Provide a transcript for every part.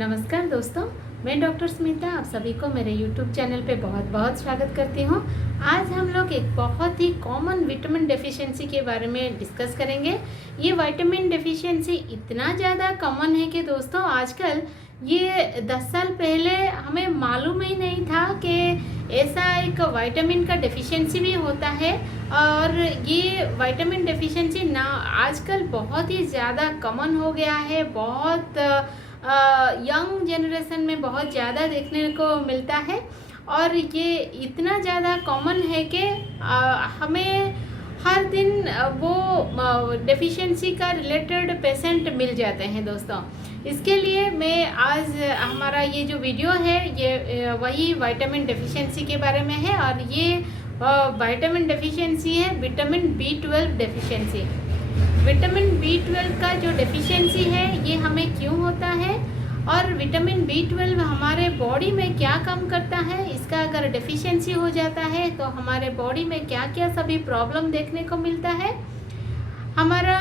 नमस्कार दोस्तों, मैं डॉक्टर स्मिता आप सभी को मेरे YouTube चैनल पे बहुत बहुत स्वागत करती हूँ। आज हम लोग एक बहुत ही कॉमन विटामिन डेफिशिएंसी के बारे में डिस्कस करेंगे। ये विटामिन डेफिशिएंसी इतना ज़्यादा कॉमन है कि दोस्तों आजकल ये 10 साल पहले हमें मालूम ही नहीं था कि ऐसा एक विटामिन का डेफिशिएंसी भी होता है। और ये विटामिन डेफिशिएंसी ना आजकल बहुत ही ज़्यादा कॉमन हो गया है। बहुत यंग जनरेशन में बहुत ज़्यादा देखने को मिलता है और ये इतना ज़्यादा कॉमन है कि हमें हर दिन वो डेफिशिएंसी का रिलेटेड पेशेंट मिल जाते हैं दोस्तों। इसके लिए मैं आज हमारा ये जो वीडियो है ये वही विटामिन डेफिशिएंसी के बारे में है। और ये विटामिन डेफिशिएंसी है vitamin B12 deficiency. Vitamin B12 का जो डेफिशिएंसी है ये हमें क्यों होता है और विटामिन B12 हमारे बॉडी में क्या काम करता है, इसका अगर डेफिशिएंसी हो जाता है तो हमारे बॉडी में क्या क्या सभी प्रॉब्लम देखने को मिलता है, हमारा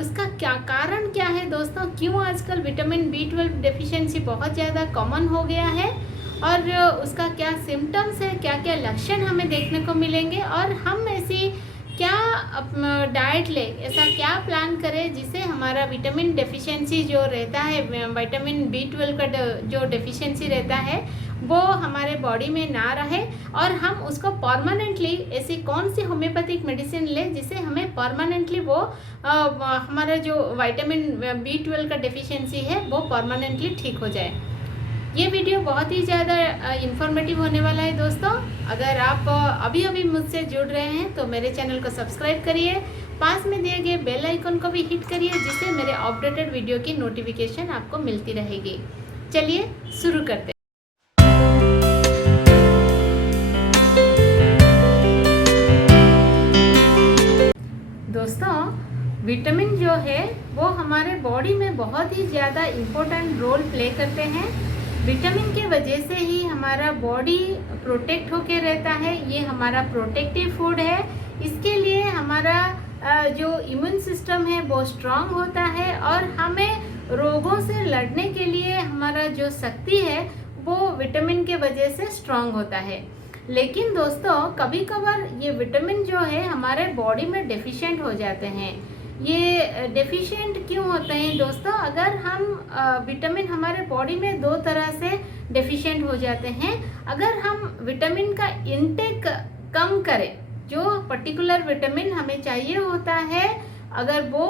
इसका क्या कारण क्या है दोस्तों, क्यों आजकल विटामिन B12 डेफिशिएंसी बहुत ज़्यादा कॉमन हो गया है और उसका क्या सिम्टम्स है, क्या क्या लक्षण हमें देखने को मिलेंगे और हम ऐसी क्या डाइट ले, ऐसा क्या प्लान करें जिससे हमारा विटामिन डेफिशिएंसी जो रहता है विटामिन B12 का जो डेफिशिएंसी रहता है वो हमारे बॉडी में ना रहे और हम उसको परमानेंटली ऐसी कौन सी होम्योपैथिक मेडिसिन ले जिससे हमें परमानेंटली वो हमारा जो विटामिन B12 का डेफिशिएंसी है वो परमानेंटली ठीक हो जाए। ये वीडियो बहुत ही ज़्यादा इन्फॉर्मेटिव होने वाला है दोस्तों। अगर आप अभी अभी मुझसे जुड़ रहे हैं तो मेरे चैनल को सब्सक्राइब करिए, पास में दिए गए बेल आइकन को भी हिट करिए जिससे मेरे अपडेटेड वीडियो की नोटिफिकेशन आपको मिलती रहेगी। चलिए शुरू करते हैं। दोस्तों विटामिन जो है वो हमारे बॉडी में बहुत ही ज़्यादा इम्पोर्टेंट रोल प्ले करते हैं। विटामिन के वजह से ही हमारा बॉडी प्रोटेक्ट होके रहता है, ये हमारा प्रोटेक्टिव फूड है। इसके लिए हमारा जो इम्यून सिस्टम है वो स्ट्रांग होता है और हमें रोगों से लड़ने के लिए हमारा जो शक्ति है वो विटामिन के वजह से स्ट्रांग होता है। लेकिन दोस्तों कभी कभार ये विटामिन जो है हमारे बॉडी में डेफिशिएंट हो जाते हैं। ये डेफिशिएंट क्यों होते हैं दोस्तों, अगर हम विटामिन हमारे बॉडी में दो तरह से डेफिशिएंट हो जाते हैं। अगर हम विटामिन का इनटेक कम करें, जो पर्टिकुलर विटामिन हमें चाहिए होता है, अगर वो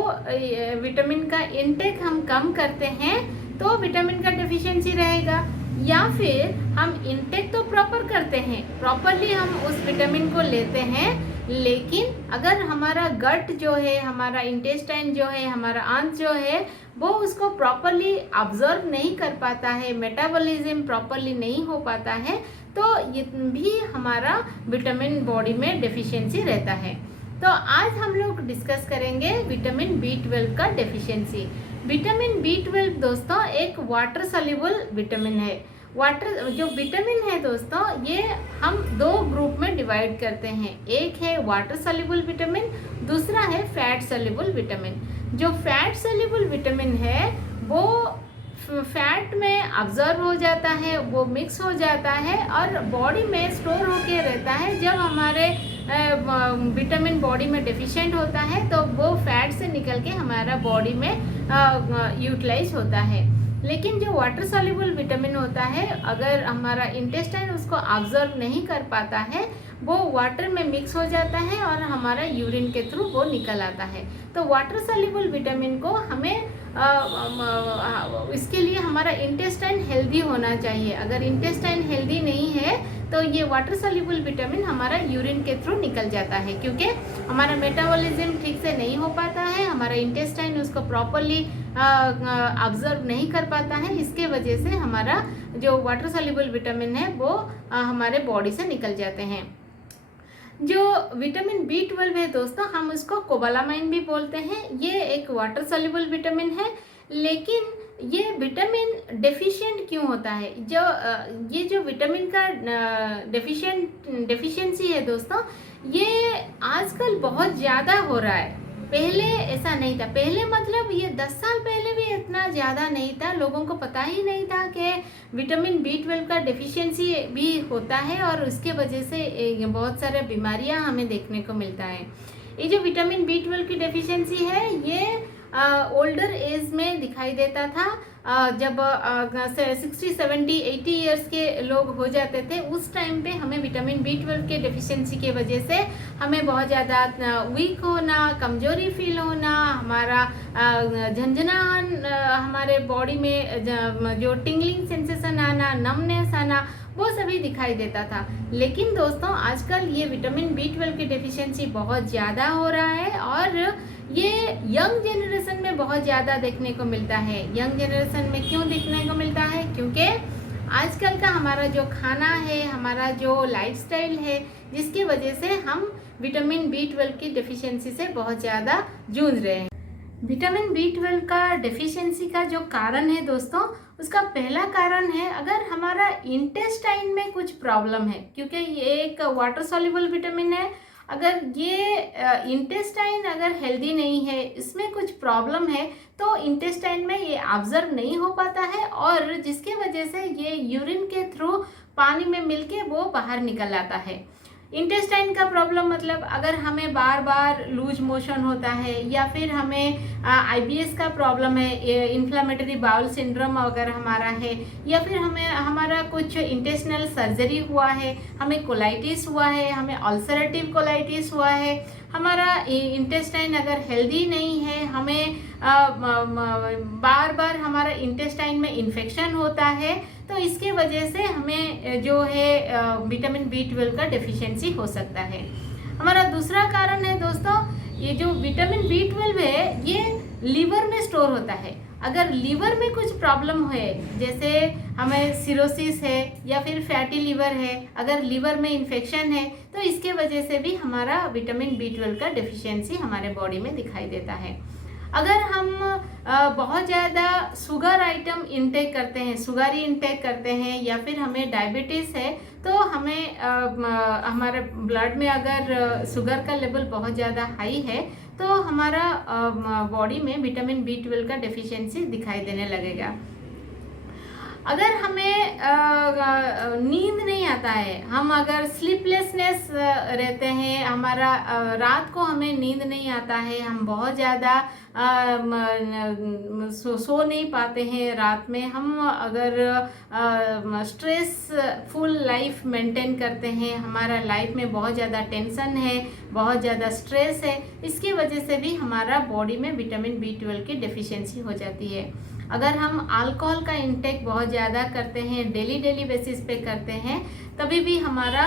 विटामिन का इनटेक हम कम करते हैं तो विटामिन का डेफिशिएंसी रहेगा। या फिर हम इनटेक तो प्रॉपर करते हैं, प्रॉपरली हम उस विटामिन को लेते हैं, लेकिन अगर हमारा गट जो है, हमारा इंटेस्टाइन जो है, हमारा आंत जो है वो उसको प्रॉपरली ऑब्जर्व नहीं कर पाता है, मेटाबॉलिज्म प्रॉपरली नहीं हो पाता है, तो ये भी हमारा विटामिन बॉडी में डेफिशिएंसी रहता है। तो आज हम लोग डिस्कस करेंगे विटामिन B12 का डेफिशिएंसी। विटामिन B12 दोस्तों एक वाटर सॉल्युबल विटामिन है। वाटर जो विटामिन है दोस्तों ये हम दो ग्रुप में डिवाइड करते हैं, एक है वाटर सॉल्युबल विटामिन, दूसरा है फैट सॉल्युबल विटामिन। जो फैट सॉल्युबल विटामिन है वो फैट में अब्जॉर्ब हो जाता है, वो मिक्स हो जाता है और बॉडी में स्टोर होके रहता है। जब हमारे विटामिन बॉडी में डेफिशिएंट होता है तो वो फैट से निकल के हमारा बॉडी में यूटिलाइज होता है। लेकिन जो वाटर सॉल्युबल विटामिन होता है, अगर हमारा इंटेस्टाइन उसको ऑब्जर्व नहीं कर पाता है, वो वाटर में मिक्स हो जाता है और हमारा यूरिन के थ्रू वो निकल आता है। तो वाटर सॉल्युबल विटामिन को हमें इसके लिए हमारा इंटेस्टाइन हेल्दी होना चाहिए। अगर इंटेस्टाइन हेल्दी नहीं है तो ये वाटर सॉल्युबल विटामिन हमारा यूरिन के थ्रू निकल जाता है, क्योंकि हमारा मेटाबॉलिज्म ठीक से नहीं हो पाता है, हमारा इंटेस्टाइन उसको प्रॉपरली ऑब्जर्व नहीं कर पाता है। इसके वजह से हमारा जो वाटर सॉल्युबल विटामिन है वो हमारे बॉडी से निकल जाते हैं। जो विटामिन B12 है दोस्तों हम उसको कोबालामाइन भी बोलते हैं, ये एक वाटर सॉल्युबल विटामिन है। लेकिन ये विटामिन डेफिशिएंट क्यों होता है, ये जो विटामिन का डेफिशिएंसी है दोस्तों ये आजकल बहुत ज़्यादा हो रहा है। पहले ऐसा नहीं था। पहले मतलब ये 10 साल पहले भी इतना ज़्यादा नहीं था, लोगों को पता ही नहीं था कि विटामिन B12 का डेफिशिएंसी भी होता है और उसके वजह से बहुत सारे बीमारियां हमें देखने को मिलता है। ये जो विटामिन B12 की डेफिशिएंसी है ये ओल्डर एज में दिखाई देता था। जब 60, 70, 80 इयर्स के लोग हो जाते थे उस टाइम पे हमें विटामिन B12 के डेफिशिएंसी के वजह से हमें बहुत ज़्यादा वीक होना, कमजोरी फील होना, हमारा झंझनाहट, हमारे बॉडी में जो टिंगलिंग सेंसेशन आना, नमनेस आना, वो सभी दिखाई देता था। लेकिन दोस्तों आजकल ये विटामिन B12 की डेफिशिएंसी बहुत ज़्यादा हो रहा है और ये यंग जनरेशन में बहुत ज़्यादा देखने को मिलता है। यंग जनरेशन में क्यों देखने को मिलता है? क्योंकि आजकल का हमारा जो खाना है, हमारा जो लाइफस्टाइल है, जिसकी वजह से हम विटामिन B12 की डेफिशिएंसी से बहुत ज़्यादा जूझ रहे हैं। विटामिन B12 का डेफिशिएंसी का जो कारण है दोस्तों, उसका पहला कारण है अगर हमारा इंटेस्टाइन में कुछ प्रॉब्लम है, क्योंकि ये एक वाटर सॉल्युबल विटामिन है। अगर ये इंटेस्टाइन अगर हेल्दी नहीं है, इसमें कुछ प्रॉब्लम है, तो इंटेस्टाइन में ये ऑब्जर्व नहीं हो पाता है और जिसके वजह से ये यूरिन के थ्रू पानी में मिलके वो बाहर निकल आता है। इंटेस्टाइन का प्रॉब्लम मतलब अगर हमें बार बार लूज मोशन होता है या फिर हमें IBS का प्रॉब्लम है, इन्फ्लामेटरी बाउल सिंड्रोम अगर हमारा है, या फिर हमें हमारा कुछ इंटेस्टिनल सर्जरी हुआ है, हमें कोलाइटिस हुआ है, हमें अल्सरेटिव कोलाइटिस हुआ है, हमारा इंटेस्टाइन अगर हेल्दी नहीं है, हमें बार बार हमारा इंटेस्टाइन में इन्फेक्शन होता है, तो इसके वजह से हमें जो है विटामिन B12 का डेफिशिएंसी हो सकता है। हमारा दूसरा कारण है दोस्तों, ये जो विटामिन B12 है ये लीवर में स्टोर होता है। अगर लीवर में कुछ प्रॉब्लम है, जैसे हमें सिरोसिस है या फिर फैटी लीवर है, अगर लीवर में इन्फेक्शन है, तो इसके वजह से भी हमारा विटामिन B12 का डेफिशिएंसी हमारे बॉडी में दिखाई देता है। अगर हम बहुत ज़्यादा शुगर आइटम इंटेक करते हैं, शुगरी इंटेक करते हैं, या फिर हमें डायबिटीज़ है, तो हमें हमारे ब्लड में अगर शुगर का लेवल बहुत ज़्यादा हाई है, तो हमारा बॉडी में विटामिन B12 का डेफिशिएंसी दिखाई देने लगेगा। अगर हमें नींद नहीं आता है, हम अगर स्लीपलेसनेस रहते हैं, हमारा रात को हमें नींद नहीं आता है, हम बहुत ज़्यादा सो नहीं पाते हैं रात में, हम अगर स्ट्रेसफुल लाइफ मेंटेन करते हैं, हमारा लाइफ में बहुत ज़्यादा टेंशन है, बहुत ज़्यादा स्ट्रेस है, इसकी वजह से भी हमारा बॉडी में विटामिन B12 की डेफिशिएंसी हो जाती है। अगर हम अल्कोहल का इंटेक बहुत ज़्यादा करते हैं, डेली बेसिस पे करते हैं, तभी भी हमारा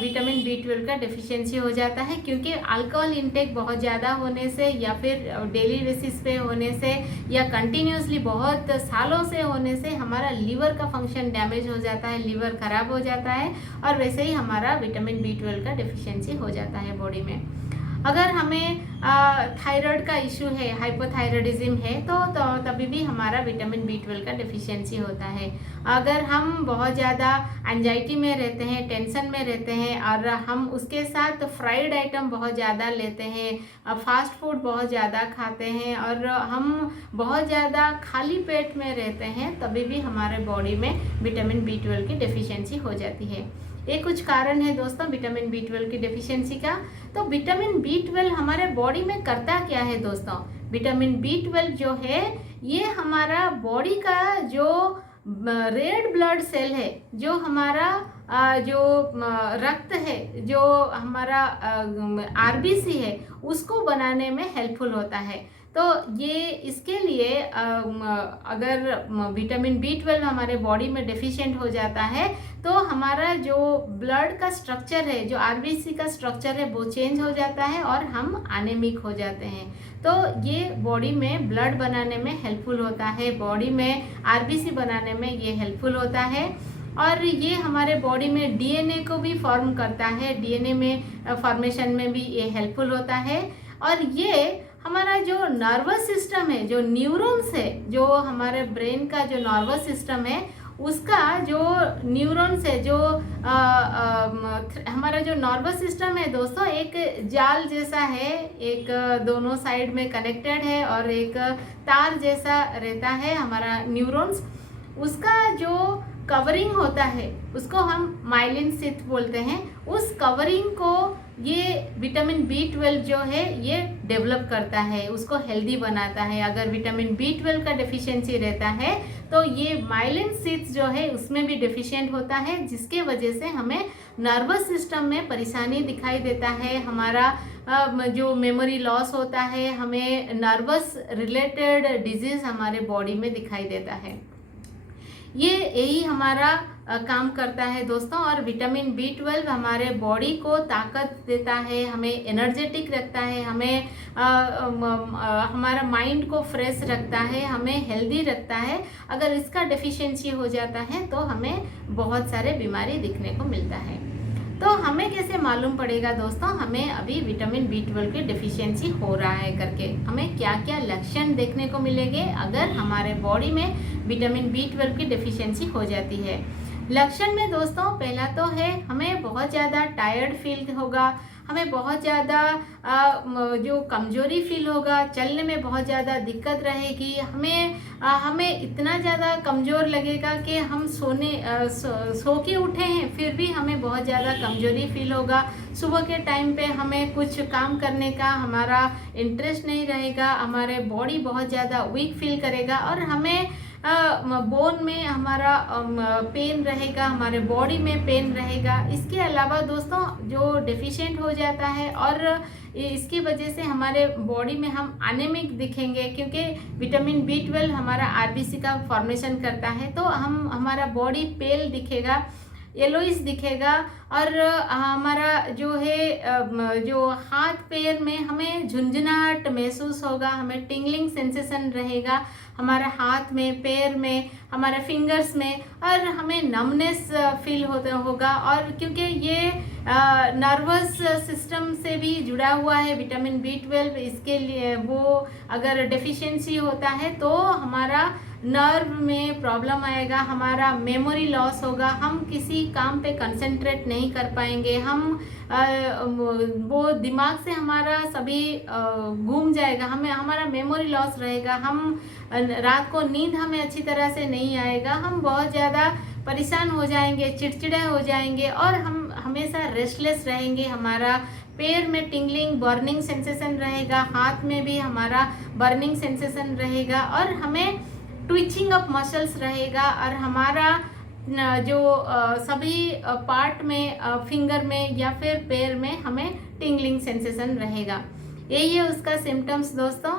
विटामिन B12 का डेफिशिएंसी हो जाता है, क्योंकि अल्कोहल इंटेक बहुत ज़्यादा होने से या फिर डेली बेसिस पे होने से या कंटिन्यूसली बहुत सालों से होने से हमारा लीवर का फंक्शन डैमेज हो जाता है, लीवर ख़राब हो जाता है और वैसे ही हमारा विटामिन B12 का डेफिशिएंसी हो जाता है बॉडी में। अगर हमें थायराइड का इशू है, हाइपोथायराइडिज्म है, तो तभी भी हमारा विटामिन B12 का डेफिशिएंसी होता है। अगर हम बहुत ज़्यादा एंजाइटी में रहते हैं, टेंशन में रहते हैं और हम उसके साथ फ्राइड आइटम बहुत ज़्यादा लेते हैं, फास्ट फूड बहुत ज़्यादा खाते हैं और हम बहुत ज़्यादा खाली पेट में रहते हैं, तभी भी हमारे बॉडी में विटामिन B12 की डेफिशिएंसी हो जाती है। ये कुछ कारण है दोस्तों विटामिन B12 की डेफिशिएंसी का। तो विटामिन B12 हमारे बॉडी में करता क्या है दोस्तों? विटामिन B12 जो है ये हमारा बॉडी का जो रेड ब्लड सेल है, जो हमारा जो रक्त है, जो हमारा RBC है, उसको बनाने में हेल्पफुल होता है। तो ये इसके लिए अगर विटामिन B12 हमारे बॉडी में डेफिशिएंट हो जाता है, तो हमारा जो ब्लड का स्ट्रक्चर है, जो RBC का स्ट्रक्चर है, वो चेंज हो जाता है और हम एनीमिक हो जाते हैं। तो ये बॉडी में ब्लड बनाने में हेल्पफुल होता है, बॉडी में RBC बनाने में ये हेल्पफुल होता है और ये हमारे बॉडी में DNA को भी फॉर्म करता है, DNA में फॉर्मेशन में भी ये हेल्पफुल होता है। और ये हमारा जो नर्वस सिस्टम है, जो न्यूरॉन्स है, जो हमारे ब्रेन का जो नर्वस सिस्टम है, उसका जो न्यूरॉन्स है, जो हमारा जो नर्वस सिस्टम है दोस्तों, एक जाल जैसा है, एक दोनों साइड में कनेक्टेड है और एक तार जैसा रहता है हमारा न्यूरॉन्स। उसका जो कवरिंग होता है उसको हम माइलिन शीथ बोलते हैं। उस कवरिंग को ये विटामिन B12 जो है ये डेवलप करता है, उसको हेल्दी बनाता है। अगर विटामिन B12 का डेफिशिएंसी रहता है तो ये माइलिन शीथ जो है उसमें भी डेफिशिएंट होता है, जिसके वजह से हमें नर्वस सिस्टम में परेशानी दिखाई देता है। हमारा जो मेमोरी लॉस होता है, हमें नर्वस रिलेटेड डिजीज हमारे बॉडी में दिखाई देता है। ये यही हमारा काम करता है दोस्तों। और विटामिन B12 हमारे बॉडी को ताकत देता है, हमें एनर्जेटिक रखता है, हमें हमारा माइंड को फ्रेश रखता है, हमें हेल्दी रखता है। अगर इसका डेफिशिएंसी हो जाता है तो हमें बहुत सारे बीमारी दिखने को मिलता है। तो हमें कैसे मालूम पड़ेगा दोस्तों हमें अभी विटामिन B12 की डेफिशिएंसी हो रहा है करके? हमें क्या क्या लक्षण देखने को मिलेंगे अगर हमारे बॉडी में विटामिन B12 की डेफिशिएंसी हो जाती है? लक्षण में दोस्तों पहला तो है हमें बहुत ज़्यादा टायर्ड फील होगा, हमें बहुत ज़्यादा जो कमजोरी फील होगा, चलने में बहुत ज़्यादा दिक्कत रहेगी, हमें इतना ज़्यादा कमज़ोर लगेगा कि हम सो के उठे हैं फिर भी हमें बहुत ज़्यादा कमजोरी फील होगा। सुबह के टाइम पे हमें कुछ काम करने का हमारा इंटरेस्ट नहीं रहेगा, हमारे बॉडी बहुत ज़्यादा वीक फील करेगा और हमें बोन में हमारा पेन रहेगा, हमारे बॉडी में पेन रहेगा। इसके अलावा दोस्तों जो डेफिशिएंट हो जाता है और इसकी वजह से हमारे बॉडी में हम एनीमिक दिखेंगे, क्योंकि विटामिन B12 हमारा RBC का फॉर्मेशन करता है, तो हमारा बॉडी पेल दिखेगा, येलोइश दिखेगा और हमारा जो है जो हाथ पैर में हमें झुंझुनाहट महसूस होगा, हमें टिंगलिंग सेंसेशन रहेगा हमारे हाथ में, पैर में, हमारे फिंगर्स में, और हमें नमनेस फील होगा। और क्योंकि ये नर्वस सिस्टम से भी जुड़ा हुआ है विटामिन B12, इसके लिए वो अगर डेफिशिएंसी होता है तो हमारा नर्व में प्रॉब्लम आएगा, हमारा मेमोरी लॉस होगा, हम किसी काम पे कंसंट्रेट नहीं कर पाएंगे, वो दिमाग से हमारा सभी घूम जाएगा, हमारा मेमोरी लॉस रहेगा, हम रात को नींद हमें अच्छी तरह से नहीं आएगा, हम बहुत ज़्यादा परेशान हो जाएंगे, चिड़चिड़े हो जाएंगे और हम हमेशा रेस्टलेस रहेंगे। हमारा पैर में टिंगलिंग बर्निंग सेंसेशन रहेगा, हाथ में भी हमारा बर्निंग सेंसेशन रहेगा और हमें ट्विचिंग ऑफ मसल्स रहेगा और हमारा जो सभी पार्ट में फिंगर में या फिर पैर में हमें टिंगलिंग सेंसेशन रहेगा। यही है उसका सिम्टम्स दोस्तों।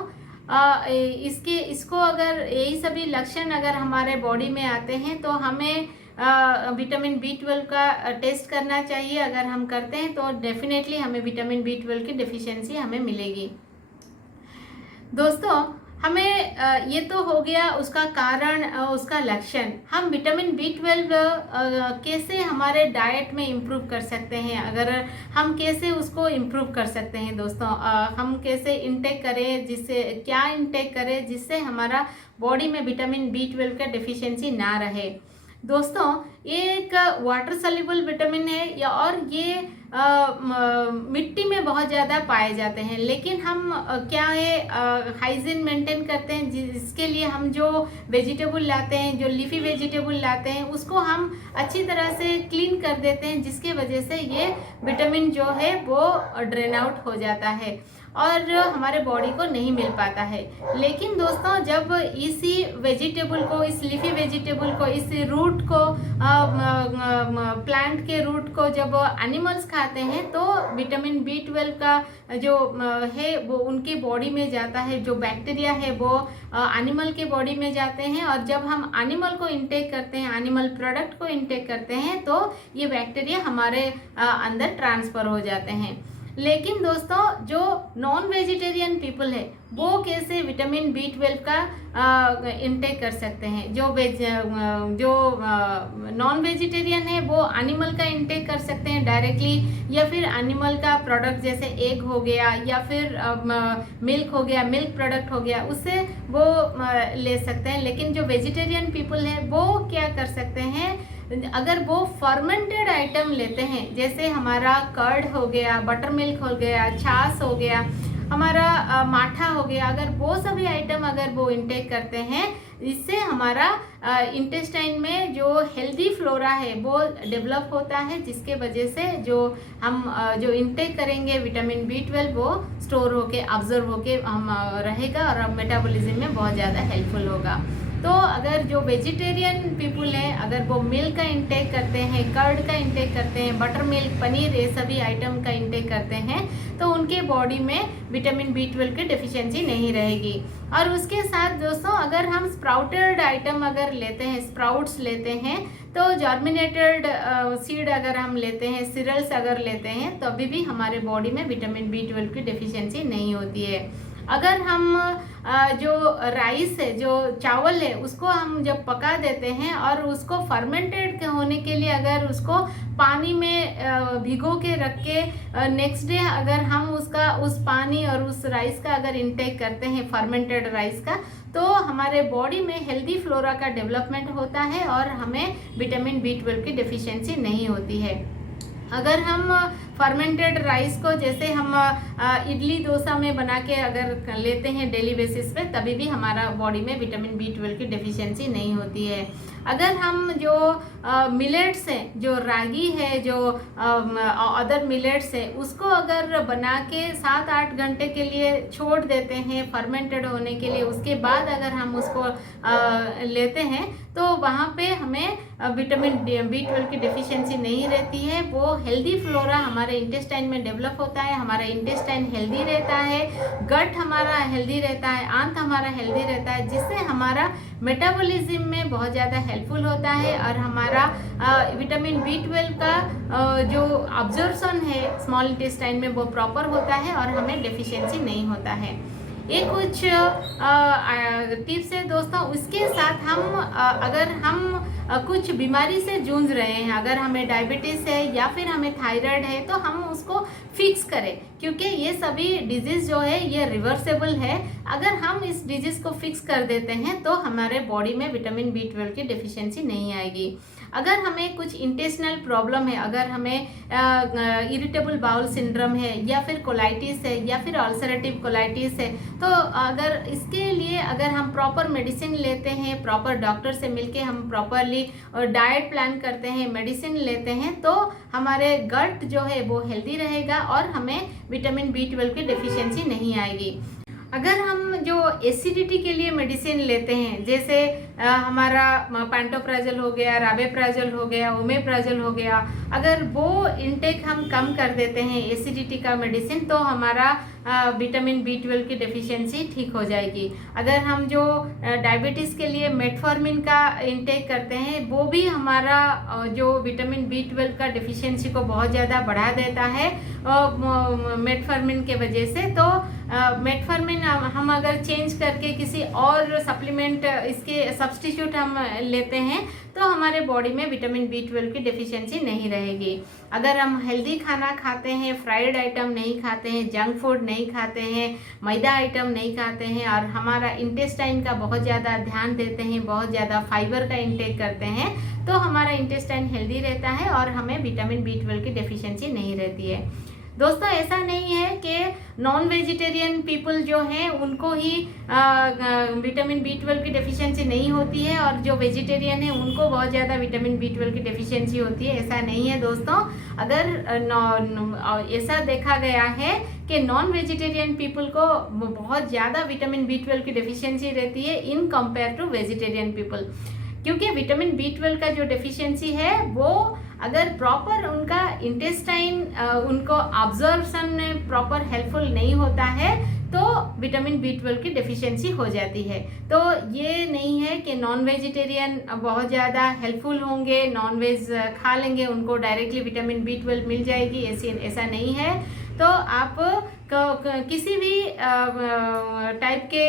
इसको अगर यही सभी लक्षण अगर हमारे बॉडी में आते हैं तो हमें विटामिन B12 का टेस्ट करना चाहिए। अगर हम करते हैं तो डेफिनेटली हमें विटामिन B12 की डेफिशिएंसी हमें मिलेगी। दोस्तों हमें ये तो हो गया उसका कारण, उसका लक्षण। हम विटामिन B12 कैसे हमारे डाइट में इम्प्रूव कर सकते हैं, अगर हम कैसे उसको इम्प्रूव कर सकते हैं दोस्तों, हम कैसे इंटेक करें, क्या इंटेक करें जिससे हमारा बॉडी में विटामिन B12 का डेफिशिएंसी ना रहे। दोस्तों ये एक वाटर सॉल्युबल विटामिन है और ये मिट्टी में बहुत ज़्यादा पाए जाते हैं, लेकिन हम क्या है हाइजीन मेंटेन करते हैं, जिसके लिए हम जो वेजिटेबल लाते हैं, जो लीफी वेजिटेबल लाते हैं, उसको हम अच्छी तरह से क्लीन कर देते हैं, जिसके वजह से ये विटामिन जो है वो ड्रेन आउट हो जाता है और हमारे बॉडी को नहीं मिल पाता है। लेकिन दोस्तों जब इसी वेजिटेबल को, इस लीफी वेजिटेबल को, इस रूट को, प्लांट के रूट को जब एनिमल्स खाते हैं तो विटामिन B12 का जो है वो उनकी बॉडी में जाता है, जो बैक्टीरिया है वो एनिमल के बॉडी में जाते हैं और जब हम एनिमल को इंटेक करते हैं, एनिमल प्रोडक्ट को इंटेक करते हैं तो ये बैक्टीरिया हमारे अंदर ट्रांसफ़र हो जाते हैं। लेकिन दोस्तों जो नॉन वेजिटेरियन पीपल है वो कैसे विटामिन B12 का इंटेक कर सकते हैं। जो नॉन वेजिटेरियन है वो एनिमल का इंटेक कर सकते हैं डायरेक्टली, या फिर एनिमल का प्रोडक्ट जैसे एग हो गया या फिर मिल्क हो गया, मिल्क प्रोडक्ट हो गया, उससे वो ले सकते हैं। लेकिन जो वेजिटेरियन पीपल है वो क्या कर सकते हैं, अगर वो फर्मेंटेड आइटम लेते हैं जैसे हमारा कर्ड हो गया, बटर मिल्क हो गया, छाछ हो गया, हमारा माठा हो गया, अगर वो सभी आइटम अगर वो इंटेक करते हैं, इससे हमारा इंटेस्टाइन में जो हेल्दी फ्लोरा है वो डेवलप होता है, जिसके वजह से जो हम जो इंटेक करेंगे विटामिन B12 वो स्टोर होके ऑब्जर्व होके हम रहेगा और मेटाबॉलिज्म में बहुत ज़्यादा हेल्पफुल होगा। तो अगर जो वेजिटेरियन पीपल हैं, अगर वो मिल्क का इंटेक करते हैं, कर्ड का इंटेक करते हैं, बटर मिल्क, पनीर, ये सभी आइटम का इंटेक करते हैं, तो उनके बॉडी में विटामिन B12 की डेफिशिएंसी नहीं रहेगी। और उसके साथ दोस्तों अगर हम स्प्राउटेड आइटम अगर लेते हैं, स्प्राउट्स लेते हैं, तो जर्मिनेटेड सीड अगर हम लेते हैं, सीरियल्स अगर लेते हैं, तो अभी भी हमारे बॉडी में विटामिन B12 की डेफिशिएंसी नहीं होती है। अगर हम जो राइस है, जो चावल है, उसको हम जब पका देते हैं और उसको फर्मेंटेड होने के लिए अगर उसको पानी में भिगो के रख के नेक्स्ट डे अगर हम उसका उस पानी और उस राइस का अगर इंटेक करते हैं, फर्मेंटेड राइस का, तो हमारे बॉडी में हेल्दी फ्लोरा का डेवलपमेंट होता है और हमें विटामिन B12 की डेफिशिएंसी नहीं होती है। अगर हम फर्मेंटेड राइस को जैसे हम इडली डोसा में बना के अगर लेते हैं डेली बेसिस पे, तभी भी हमारा बॉडी में विटामिन B12 की डेफिशिएंसी नहीं होती है। अगर हम जो मिलेट्स हैं, जो रागी है, जो अदर मिलेट्स है, उसको अगर बना के 7-8 घंटे के लिए छोड़ देते हैं फर्मेंटेड होने के लिए, उसके बाद अगर हम उसको लेते हैं, तो वहाँ पे हमें विटामिन B12 की डेफिशिएंसी नहीं रहती है। वो हेल्दी फ्लोरा हमारे इंटेस्टाइन में डेवलप होता है, हमारा इंटेस्टाइन हेल्दी रहता है, गट हमारा हेल्दी रहता है, आंत हमारा हेल्दी रहता है, जिससे हमारा मेटाबॉलिज्म में बहुत ज़्यादा हेल्पफुल होता है और हमारा विटामिन B12 का जो ऑब्जर्प्शन है स्मॉल इंटेस्टाइन में वो प्रॉपर होता है और हमें डेफिशिएंसी नहीं होता है। ये कुछ टिप्स है दोस्तों। उसके साथ हम अगर हम कुछ बीमारी से जूझ रहे हैं, अगर हमें डायबिटीज़ है या फिर हमें थायराइड है, तो हम उसको फिक्स करें, क्योंकि ये सभी डिजीज़ जो है ये रिवर्सेबल है। अगर हम इस डिजीज़ को फिक्स कर देते हैं तो हमारे बॉडी में विटामिन B12 की डेफिशिएंसी नहीं आएगी। अगर हमें कुछ इंटेस्टिनल प्रॉब्लम है, अगर हमें इरिटेबल बाउल सिंड्रोम है या फिर कोलाइटिस है या फिर अल्सरेटिव कोलाइटिस है, तो अगर इसके लिए अगर हम प्रॉपर मेडिसिन लेते हैं, प्रॉपर डॉक्टर से मिलके हम प्रॉपरली डाइट प्लान करते हैं, मेडिसिन लेते हैं, तो हमारे गट जो है वो हेल्दी रहेगा और हमें विटामिन B12 की डेफिशिएंसी नहीं आएगी। अगर हम जो एसिडिटी के लिए मेडिसिन लेते हैं, जैसे हमारा पैंटोप्राजल हो गया, राबेप्राजल हो गया, ओमेप्राजल हो गया, अगर वो इनटेक हम कम कर देते हैं एसिडिटी का मेडिसिन, तो हमारा विटामिन B12 की डेफिशिएंसी ठीक हो जाएगी। अगर हम जो डायबिटीज़ के लिए मेटफॉर्मिन का इंटेक करते हैं, वो भी हमारा जो विटामिन B12 का डेफिशिएंसी को बहुत ज़्यादा बढ़ा देता है मेटफॉर्मिन के वजह से। तो मेटफॉर्मिन हम अगर चेंज करके किसी और सप्लीमेंट इसके सब्स्टिट्यूट हम लेते हैं, तो हमारे बॉडी में विटामिन B12 की डेफिशिएंसी नहीं रहेगी। अगर हम हेल्दी खाना खाते हैं, फ्राइड आइटम नहीं खाते हैं, जंक फूड नहीं खाते हैं, मैदा आइटम नहीं खाते हैं और हमारा इंटेस्टाइन का बहुत ज़्यादा ध्यान देते हैं, बहुत ज़्यादा फाइबर का इंटेक करते हैं, तो हमारा इंटेस्टाइन हेल्दी रहता है और हमें विटामिन B12 की डेफिशिएंसी नहीं रहती है। दोस्तों ऐसा नहीं है कि नॉन वेजिटेरियन पीपल जो हैं उनको ही विटामिन B12 की डेफिशिएंसी नहीं होती है और जो वेजिटेरियन है उनको बहुत ज़्यादा विटामिन B12 की डेफिशिएंसी होती है। ऐसा नहीं है दोस्तों। अगर ऐसा देखा गया है कि नॉन वेजिटेरियन पीपल को बहुत ज़्यादा विटामिन B12 की डेफिशिएंसी रहती है in compare to vegetarian people, क्योंकि विटामिन B12 का जो डेफिशिएंसी है वो अगर प्रॉपर उनका इंटेस्टाइन उनको ऑब्जर्वेशन में प्रॉपर हेल्पफुल नहीं होता है, तो विटामिन B12 की डेफिशिएंसी हो जाती है। तो ये नहीं है कि नॉन वेजिटेरियन बहुत ज़्यादा हेल्पफुल होंगे, नॉन वेज खा लेंगे उनको डायरेक्टली विटामिन B12 मिल जाएगी, ऐसा नहीं है। तो आप किसी भी टाइप के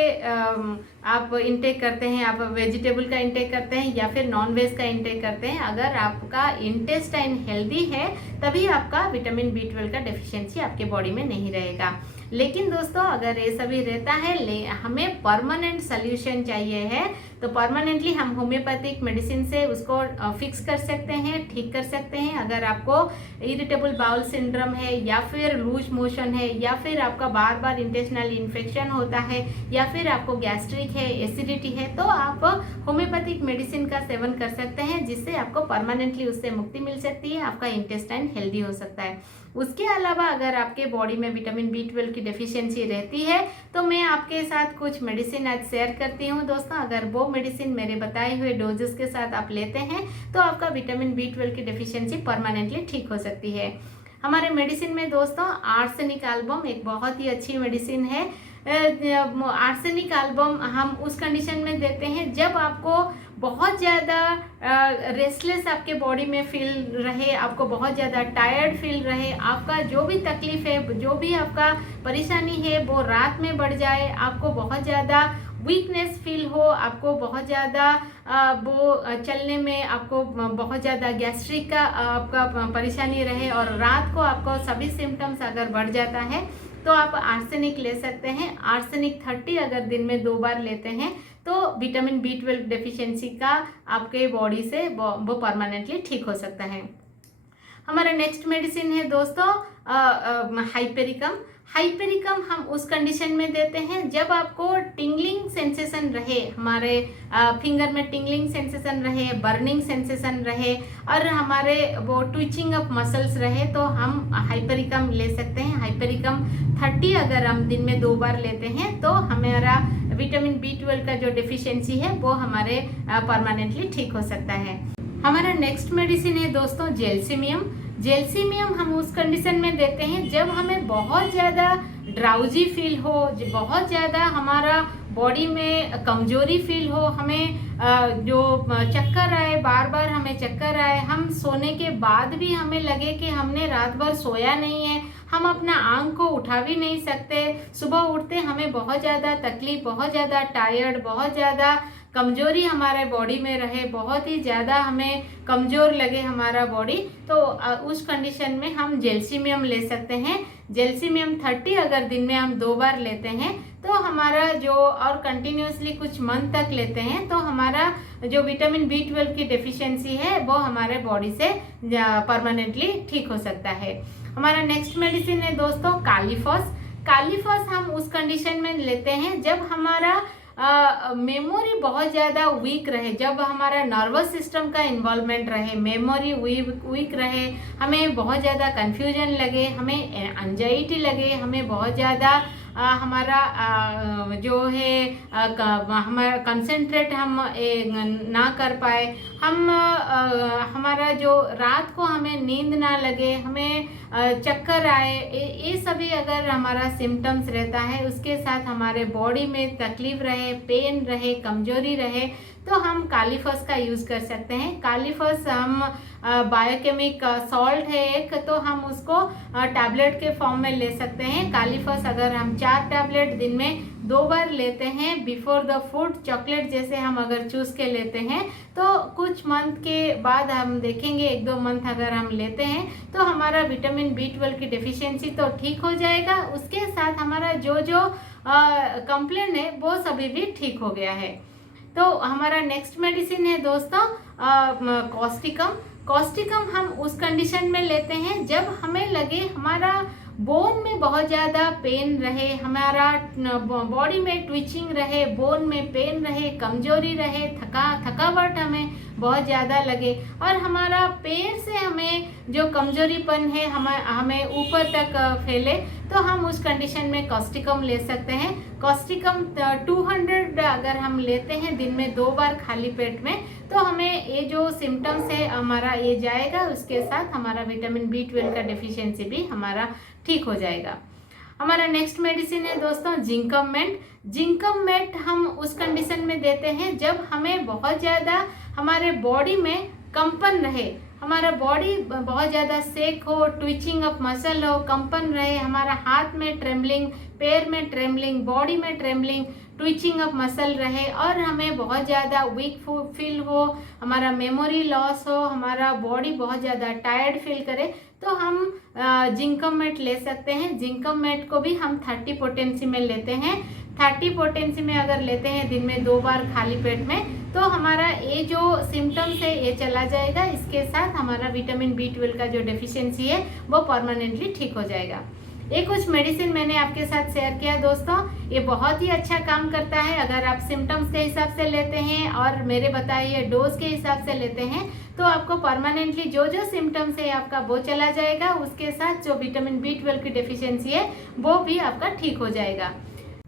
आप इंटेक करते हैं, आप वेजिटेबल का इंटेक करते हैं या फिर नॉन वेज का इंटेक करते हैं, अगर आपका इंटेस्टाइन हेल्दी है तभी आपका विटामिन B12 का डेफिशिएंसी आपके बॉडी में नहीं रहेगा। लेकिन दोस्तों अगर ये सभी रहता है, हमें परमानेंट सोल्यूशन चाहिए है, तो परमानेंटली हम होम्योपैथिक मेडिसिन से उसको फिक्स कर सकते हैं, ठीक कर सकते हैं। अगर आपको इरिटेबल बाउल सिंड्रोम है या फिर लूज मोशन है या फिर आपका बार बार इंटेस्टाइनल इन्फेक्शन होता है या फिर आपको गैस्ट्रिक है, एसिडिटी है, तो आप होम्योपैथिक मेडिसिन का सेवन कर सकते हैं, जिससे आपको परमानेंटली उससे मुक्ति मिल सकती है, आपका इंटेस्टाइन हेल्दी हो सकता है। उसके अलावा अगर आपके बॉडी में विटामिन B12 की डेफिशिएंसी रहती है तो मैं आपके साथ कुछ मेडिसिन आज शेयर करती हूँ दोस्तों। अगर वो मेडिसिन मेरे बताए हुए डोजेस के साथ आप लेते हैं तो आपका विटामिन B12 की डेफिशिएंसी परमानेंटली ठीक हो सकती है। हमारे मेडिसिन में दोस्तों आर्सेनिक एल्बम एक बहुत ही अच्छी मेडिसिन है। आर्सेनिक एल्बम हम उस कंडीशन में देते हैं जब आपको बहुत ज़्यादा रेस्टलेस आपके बॉडी में फील रहे, आपको बहुत ज़्यादा टायर्ड फील रहे, आपका जो भी तकलीफ है, जो भी आपका परेशानी है वो रात में बढ़ जाए, आपको बहुत ज़्यादा वीकनेस फील हो, आपको बहुत ज़्यादा वो चलने में आपको बहुत ज़्यादा गैस्ट्रिक का आपका परेशानी रहे और रात को आपको सभी सिम्टम्स अगर बढ़ जाता है तो आप आर्सेनिक ले सकते हैं। आर्सेनिक 30 अगर दिन में 2 बार लेते हैं तो विटामिन B12 डेफिशिएंसी का आपके बॉडी से वो परमानेंटली ठीक हो सकता है। हमारा नेक्स्ट मेडिसिन है दोस्तों हाइपेरिकम। हाइपेरिकम हम उस कंडीशन में देते हैं जब आपको टिंगलिंग सेंसेशन रहे, हमारे फिंगर में टिंगलिंग सेंसेशन रहे, बर्निंग सेंसेशन रहे और हमारे वो ट्विचिंग ऑफ मसल्स रहे, तो हम हाइपेरिकम ले सकते हैं। हाइपेरिकम 30 अगर हम दिन में 2 बार लेते हैं तो हमारा विटामिन B12 का जो डेफिशिएंसी है वो हमारे परमानेंटली ठीक हो सकता है। हमारा नेक्स्ट मेडिसिन है दोस्तों जेल्सीमियम। जेल्सीमियम हम उस कंडीशन में देते हैं जब हमें बहुत ज़्यादा ड्राउजी फील हो, बहुत ज़्यादा हमारा बॉडी में कमजोरी फील हो, हमें जो चक्कर आए, बार बार हमें चक्कर आए, हम सोने के बाद भी हमें लगे कि हमने रात भर सोया नहीं है, हम अपना आंख को उठा भी नहीं सकते, सुबह उठते हमें बहुत ज़्यादा तकलीफ, बहुत ज़्यादा टायर्ड, बहुत ज़्यादा कमजोरी हमारे बॉडी में रहे, बहुत ही ज़्यादा हमें कमज़ोर लगे हमारा बॉडी, तो उस कंडीशन में हम जेल्सीमियम ले सकते हैं। जेल्सीमियम 30 अगर दिन में हम 2 बार लेते हैं तो हमारा जो, और कंटिन्यूसली कुछ मंथ तक लेते हैं तो हमारा जो विटामिन B12 की डेफिशिएंसी है वो हमारे बॉडी से परमानेंटली ठीक हो सकता है। हमारा नेक्स्ट मेडिसिन है दोस्तों कालीफॉस। कालीफॉस हम उस कंडीशन में लेते हैं जब हमारा मेमोरी बहुत ज़्यादा वीक रहे, जब हमारा नर्वस सिस्टम का इन्वॉल्वमेंट रहे, मेमोरी वीक रहे, हमें बहुत ज़्यादा कन्फ्यूजन लगे, हमें एंजाइटी लगे, हमें बहुत ज़्यादा हमारा जो है हमारा कंसंट्रेट हम ना कर पाए, हम हमारा जो रात को हमें नींद ना लगे, हमें चक्कर आए, ये सभी अगर हमारा सिम्टम्स रहता है, उसके साथ हमारे बॉडी में तकलीफ रहे, पेन रहे, कमजोरी रहे, तो हम कालीफॉस का यूज़ कर सकते हैं। कालीफॉस हम बायोकेमिक सॉल्ट है एक, तो हम उसको टैबलेट के फॉर्म में ले सकते हैं। कालीफॉस अगर हम 4 टैबलेट दिन में 2 बार लेते हैं बिफोर द फूड, चॉकलेट जैसे हम अगर चूस के लेते हैं तो कुछ मंथ के बाद हम देखेंगे, 1-2 मंथ अगर हम लेते हैं तो हमारा विटामिन B12 की डेफिशिएंसी तो ठीक हो जाएगा, उसके साथ हमारा जो कंप्लेन है वो सभी भी ठीक हो गया है। तो हमारा नेक्स्ट मेडिसिन है दोस्तों कॉस्टिकम। कॉस्टिकम हम उस कंडीशन में लेते हैं जब हमें लगे हमारा बोन में बहुत ज़्यादा पेन रहे, हमारा बॉडी में ट्विचिंग रहे, बोन में पेन रहे, कमजोरी रहे, थकावट हमें बहुत ज़्यादा लगे और हमारा पैर से हमें जो कमजोरीपन है हमें ऊपर तक फैले, तो हम उस कंडीशन में कॉस्टिकम ले सकते हैं। कॉस्टिकम 200 अगर हम लेते हैं दिन में 2 बार खाली पेट में, तो हमें ये जो सिम्टम्स है हमारा ये जाएगा, उसके साथ हमारा विटामिन B12 का डेफिशिएंसी भी हमारा ठीक हो जाएगा। हमारा नेक्स्ट मेडिसिन है दोस्तों जिंकम मेट। जिंकम मेट हम उस कंडीशन में देते हैं जब हमें बहुत ज़्यादा हमारे बॉडी में कंपन रहे, हमारा बॉडी बहुत ज़्यादा सेक हो, ट्विचिंग ऑफ मसल हो, कंपन रहे, हमारा हाथ में ट्रेम्बलिंग, पैर में ट्रेम्बलिंग, बॉडी में ट्रेम्बलिंग, ट्विचिंग ऑफ मसल रहे और हमें बहुत ज़्यादा वीक फील हो, हमारा मेमोरी लॉस हो, हमारा बॉडी बहुत ज़्यादा टायर्ड फील करे, तो हम जिंकम मेट ले सकते हैं। जिंकम मेट को भी हम 30 पोटेंसी में लेते हैं। 30 पोटेंसी में अगर लेते हैं दिन में 2 बार खाली पेट में, तो हमारा ये जो सिम्टम्स है ये चला जाएगा। इसके साथ हमारा विटामिन B12 का जो डेफिशिएंसी है वो परमानेंटली ठीक हो जाएगा। ये कुछ मेडिसिन मैंने आपके साथ शेयर किया दोस्तों, ये बहुत ही अच्छा काम करता है। अगर आप सिम्टम्स के हिसाब से लेते हैं और मेरे बताए हुए डोज के हिसाब से लेते हैं तो आपको परमानेंटली जो जो सिम्टम्स है आपका वो चला जाएगा। उसके साथ जो विटामिन B12 की डेफिशिएंसी है वो भी आपका ठीक हो जाएगा।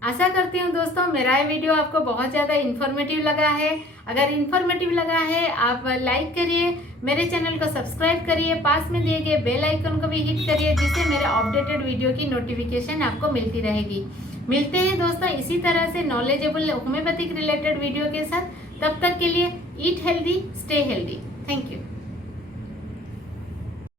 आशा करती हूँ दोस्तों मेरा ये वीडियो आपको बहुत ज़्यादा इन्फॉर्मेटिव लगा है। अगर इन्फॉर्मेटिव लगा है आप लाइक करिए, मेरे चैनल को सब्सक्राइब करिए, पास में दिए गए बेल आइकन को भी हिट करिए, जिससे मेरे अपडेटेड वीडियो की नोटिफिकेशन आपको मिलती रहेगी। मिलते हैं दोस्तों इसी तरह से नॉलेजेबल होम्योपैथिक रिलेटेड वीडियो के साथ। तब तक के लिए eat healthy, stay healthy. Thank you.